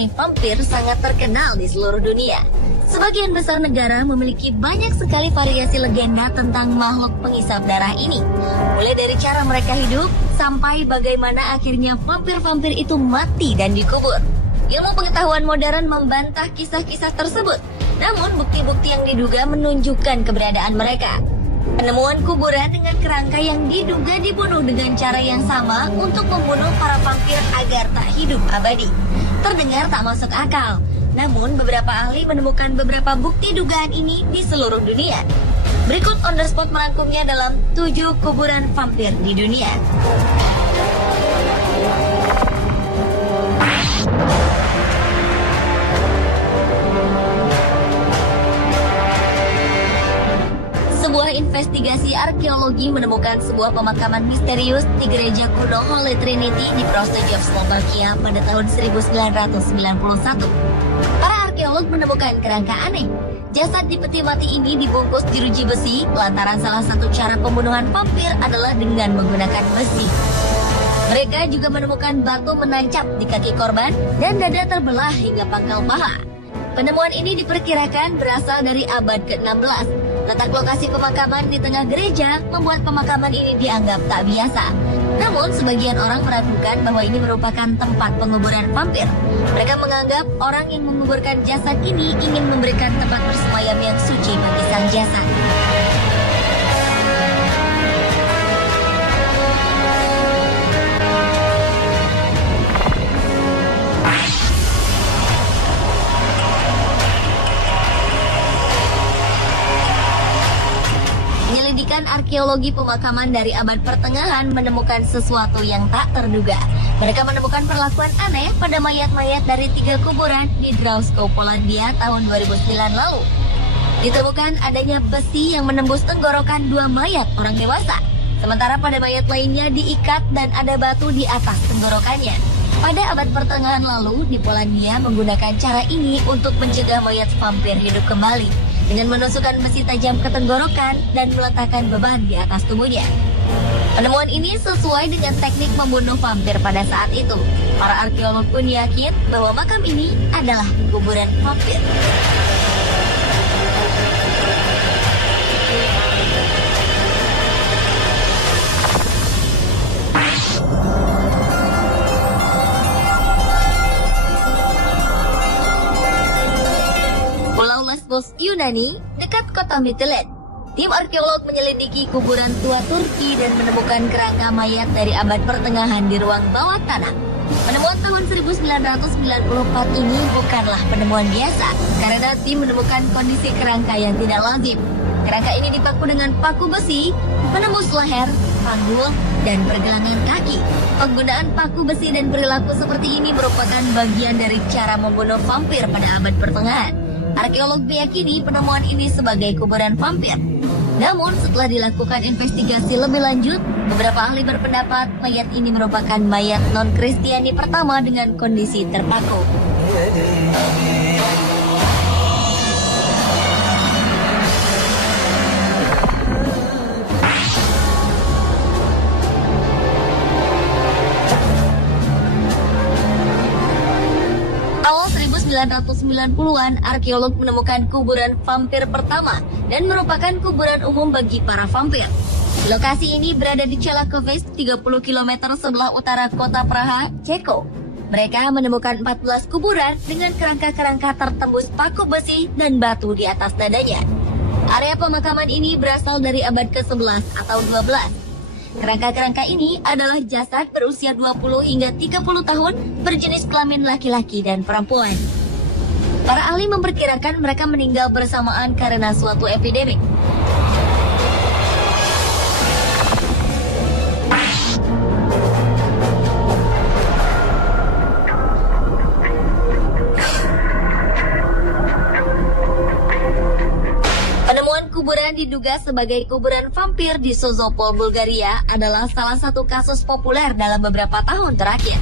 menyerupai vampir sangat terkenal di seluruh dunia. Sebagian besar negara memiliki banyak sekali variasi legenda tentang makhluk pengisap darah ini. Mulai dari cara mereka hidup, sampai bagaimana akhirnya vampir-vampir itu mati dan dikubur. Ilmu pengetahuan modern membantah kisah-kisah tersebut. Namun bukti-bukti yang diduga menunjukkan keberadaan mereka. Penemuan kuburan dengan kerangka yang diduga dibunuh dengan cara yang sama untuk membunuh para vampir agar tak hidup abadi. Terdengar tak masuk akal. Namun beberapa ahli menemukan beberapa bukti dugaan ini di seluruh dunia. Berikut On The Spot merangkumnya dalam 7 kuburan vampir di dunia. Sebuah investigasi arkeologi menemukan sebuah pemakaman misterius di gereja kuno Holy Trinity di Prostějov, Slovakia pada tahun 1991. Para arkeolog menemukan kerangka aneh. Jasad di peti mati ini dibungkus jeruji besi lantaran salah satu cara pembunuhan vampir adalah dengan menggunakan besi. Mereka juga menemukan batu menancap di kaki korban dan dada terbelah hingga pangkal paha. Penemuan ini diperkirakan berasal dari abad ke-16. Letak lokasi pemakaman di tengah gereja membuat pemakaman ini dianggap tak biasa. Namun, sebagian orang meragukan bahwa ini merupakan tempat penguburan vampir. Mereka menganggap orang yang menguburkan jasad ini ingin memberikan tempat bersemayam yang suci bagi sang jasad. Penyelidikan arkeologi pemakaman dari abad pertengahan menemukan sesuatu yang tak terduga. Mereka menemukan perlakuan aneh pada mayat-mayat dari 3 kuburan di Drawsko, Polandia tahun 2009 lalu. Ditemukan adanya besi yang menembus tenggorokan 2 mayat orang dewasa. Sementara pada mayat lainnya diikat dan ada batu di atas tenggorokannya. Pada abad pertengahan lalu, di Polandia menggunakan cara ini untuk mencegah mayat vampir hidup kembali, dengan menusukkan besi tajam ke tenggorokan dan meletakkan beban di atas tubuhnya. Penemuan ini sesuai dengan teknik membunuh vampir pada saat itu. Para arkeolog pun yakin bahwa makam ini adalah kuburan vampir. Pulau Lesbos, Yunani, dekat kota Mytilene. Tim arkeolog menyelidiki kuburan tua Turki dan menemukan kerangka mayat dari abad pertengahan di ruang bawah tanah. Penemuan tahun 1994 ini bukanlah penemuan biasa, karena tim menemukan kondisi kerangka yang tidak lazim. Kerangka ini dipaku dengan paku besi, menembus leher, panggul, dan pergelangan kaki. Penggunaan paku besi dan perilaku seperti ini merupakan bagian dari cara membunuh vampir pada abad pertengahan. Arkeolog meyakini penemuan ini sebagai kuburan vampir. Namun setelah dilakukan investigasi lebih lanjut, beberapa ahli berpendapat mayat ini merupakan mayat non-Kristiani pertama dengan kondisi terpaku. Awal 1990-an, arkeolog menemukan kuburan vampir pertama dan merupakan kuburan umum bagi para vampir. Lokasi ini berada di Čelakovice, 30 km sebelah utara kota Praha, Ceko. Mereka menemukan 14 kuburan dengan kerangka-kerangka tertembus paku besi dan batu di atas dadanya. Area pemakaman ini berasal dari abad ke-11 atau 12. Kerangka-kerangka ini adalah jasad berusia 20 hingga 30 tahun berjenis kelamin laki-laki dan perempuan. Para ahli memperkirakan mereka meninggal bersamaan karena suatu epidemi. Kuburan diduga sebagai kuburan vampir di Sozopol, Bulgaria adalah salah satu kasus populer dalam beberapa tahun terakhir.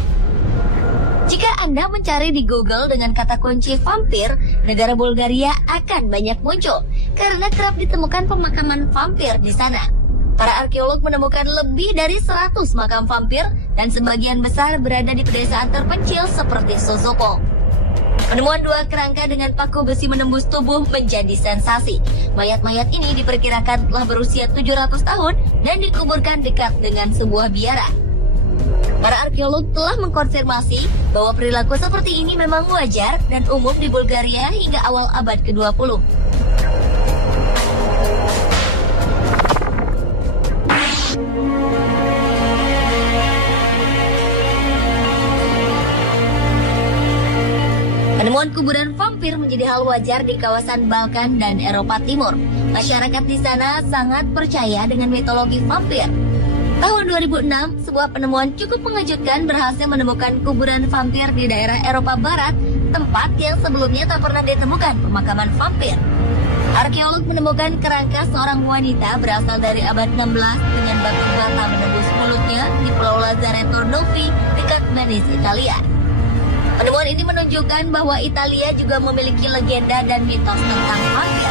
Jika Anda mencari di Google dengan kata kunci vampir, negara Bulgaria akan banyak muncul karena kerap ditemukan pemakaman vampir di sana. Para arkeolog menemukan lebih dari 100 makam vampir dan sebagian besar berada di pedesaan terpencil seperti Sozopol. Penemuan dua kerangka dengan paku besi menembus tubuh menjadi sensasi. Mayat-mayat ini diperkirakan telah berusia 700 tahun dan dikuburkan dekat dengan sebuah biara. Para arkeolog telah mengkonfirmasi bahwa perilaku seperti ini memang wajar dan umum di Bulgaria hingga awal abad ke-20. Penemuan kuburan vampir menjadi hal wajar di kawasan Balkan dan Eropa Timur. Masyarakat di sana sangat percaya dengan mitologi vampir. Tahun 2006, sebuah penemuan cukup mengejutkan berhasil menemukan kuburan vampir di daerah Eropa Barat, tempat yang sebelumnya tak pernah ditemukan pemakaman vampir. Arkeolog menemukan kerangka seorang wanita berasal dari abad 16 dengan batu bata menembus mulutnya di Pulau Lazzaretto Novi dekat Venice, Italia. Penemuan ini menunjukkan bahwa Italia juga memiliki legenda dan mitos tentang vampir.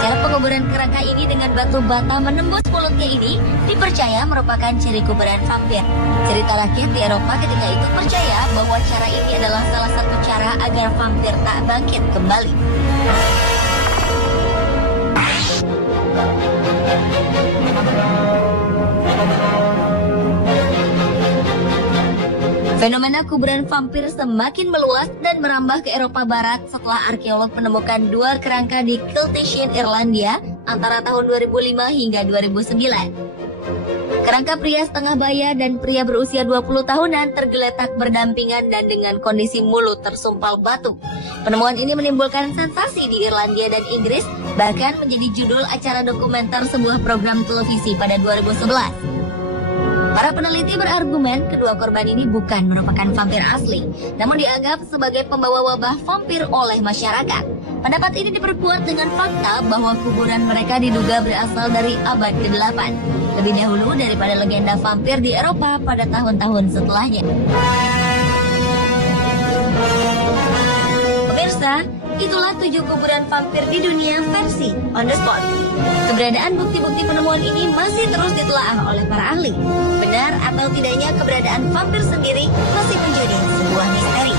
Cara penguburan kerangka ini dengan batu bata menembus mulutnya ini dipercaya merupakan ciri kuburan vampir. Cerita rakyat di Eropa ketika itu percaya bahwa cara ini adalah salah satu cara agar vampir tak bangkit kembali. Fenomena kuburan vampir semakin meluas dan merambah ke Eropa Barat setelah arkeolog menemukan dua kerangka di Kiltishin, Irlandia antara tahun 2005 hingga 2009. Kerangka pria setengah baya dan pria berusia 20 tahunan tergeletak berdampingan dan dengan kondisi mulut tersumpal batu. Penemuan ini menimbulkan sensasi di Irlandia dan Inggris, bahkan menjadi judul acara dokumenter sebuah program televisi pada 2011. Para peneliti berargumen kedua korban ini bukan merupakan vampir asli, namun dianggap sebagai pembawa wabah vampir oleh masyarakat. Pendapat ini diperkuat dengan fakta bahwa kuburan mereka diduga berasal dari abad ke-8, lebih dahulu daripada legenda vampir di Eropa pada tahun-tahun setelahnya. Pemirsa, itulah 7 kuburan vampir di dunia versi On The Spot. Keberadaan bukti-bukti penemuan ini masih terus ditelaah oleh para ahli. Benar atau tidaknya keberadaan vampir sendiri masih menjadi sebuah misteri.